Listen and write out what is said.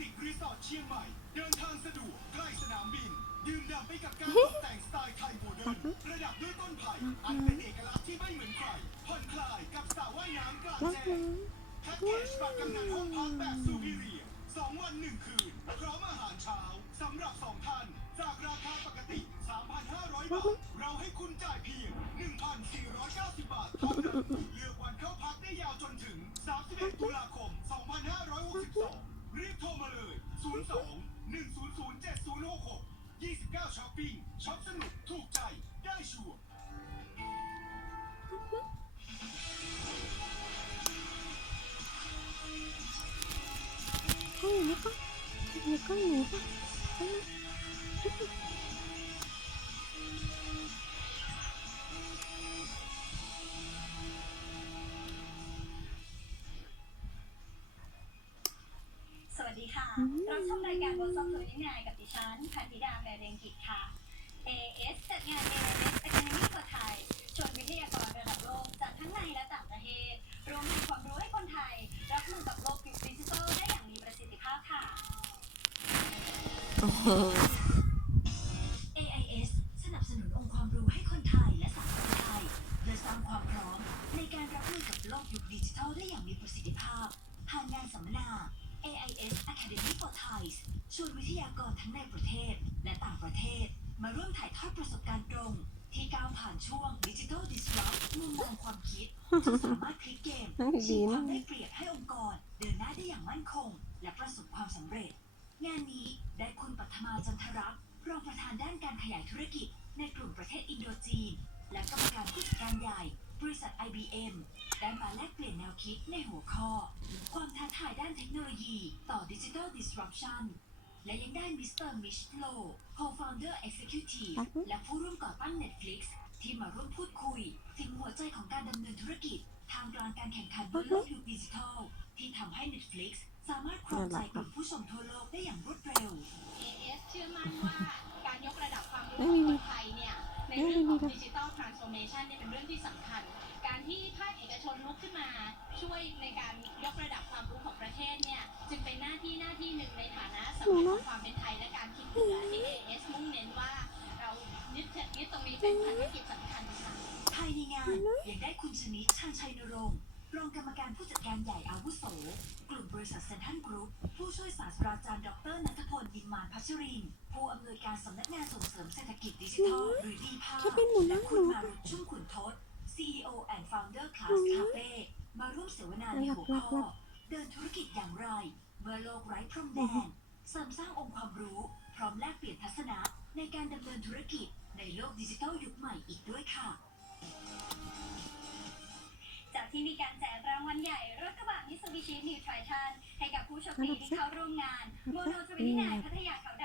ติกรีสอร์ทเชียงใหม่เดินทางสะดวกใกล้สนามบินดื่มด่ำไปกับการตกแต่งสไตล์ไทยโมเดิร์นประดับด้วยต้นไผ่อันเป็นเอกลักษณ์ที่ไม่เหมือนใครผ่อนคลายกับสระว่ายน้ำกลางแจ้งแพ็กเกจบัตรกำนันห้องพักแบบซูพิเรียร์2 วัน 1 คืนพร้อมอาหารเช้าสำหรับ2 ท่านจากราคาปกติ 3,500 บาทเราให้คุณจ่ายเพียง 1,490 บาทเท่านั้นเลือกวันเข้าพักได้ยาวจนถึง 31 ตุลาคม 2562 รีบโทรมาเลย 02-100-7066 29 ช้อปปิ้งช็อปสนุกถูกใจได้ชัวร์ใช่ไหมปะใช่ไหมก็หนูปะใช่ไหมสวัสดีค่ะรับชมรายการบนซอฟต์แวร์ง่ายกับดิฉันพันธิดาแปรเรียงกิจค่ะ AS จัดงาน AIS Academy for Thai ชวนวิทยากรระดับโลกจากทั้งในและต่างประเทศรวมให้ความรู้ให้คนไทยรับมือกับโลกยุคดิจิทัลได้อย่างมีประสิทธิภาพค่ะ AIS สนับสนุนองค์ความรู้ให้คนไทยและสังคมไทยและสร้างความพร้อมในการรับมือกับโลกยุคดิจิทัลได้อย่างมีประสิทธิภาพผ่านงานสัมมนา AIS Academy for Thai ชวนวิทยากรทั้งในประเทศและต่างประเทศมาร่วมถ่ายทอดประสบการณ์ตรงที่ก้าวผ่านช่วง Digital Disrupt มุมมองความคิดจนสามารถพลิกเกมชี้ความได้เปรียบให้องค์กรเดินหน้าได้อย่างมั่นคงและประสบความสำเร็จงานนี้ได้คุณปัทมาจันทรักษ์รองประธานด้านการขยายธุรกิจในกลุ่มประเทศอินโดจีนและกรรมการผู้จัดการใหญ่บริษัท IBM ได้มาแลกเปลี่ยนแนวคิดในหัวข้อความท้าทายด้านเทคโนโลยีต่อ Digital Disruption และยังได้มิสเตอร์มิชโล Co-founder Executive และผู้ร่วมก่อตั้ง Netflix ที่มาร่วมพูดคุยถึงหัวใจของการดำเนินธุรกิจทางกลางการแข่งขันบนโลกยุคดิจิทัลที่ทำให้ Netflix สามารถครองใจกลุ่มผู้ชมทั่วโลกได้อย่างรวดเร็ว AS เชื่อมั่นว่าการยกระดับความรู้ของคนไทยเนี่ยในเรื่องของ Digital Transformation เนี่ยเป็นเรื่องที่สำคัญการที่ภาคเอกชนลุกขึ้นมาช่วยในการยกระดับความรู้ของประเทศเนี่ยจึงเป็นหน้าที่หนึ่งในฐานะสำคัญของความเป็นไทยและการคิดเหนือที่ AS มุ่งเน้นว่าเรายึดตรงนี้เป็นภารกิจสำคัญค่ะภายในงานยังได้คุณชนิดชันชัยนรงค์รองกรรมการผู้จัดการใหญ่อาวุโสกลุ่มบริษัทเซ็นทรัลกรุ๊ปผู้ช่วยศาสตราจารย์ดรณัฐพล นิมมานพัชรินทร์ผู้อำนวยการสำนักงานส่งเสริมเศรษฐกิจดิจิทัลหรือดีพาและคุณมารุตชุ่มขุนทศ CEO and Founder Class Cafe มาร่วมเสวนาในหัวข้อเดินธุรกิจอย่างไรเมื่อโลกไร้พรมแดนเสริมสร้างองค์ความรู้พร้อมแลกเปลี่ยนทัศนะในการดำเนินธุรกิจในโลกดิจิทัลยุคใหม่อีกด้วยค่ะจากที่มีการแจกรางวัลใหญ่รถกระบะ Mitsubishi New Triton ให้กับผู้โชคดีที่เข้าร่วมงานโมโน29พัทยาเขาด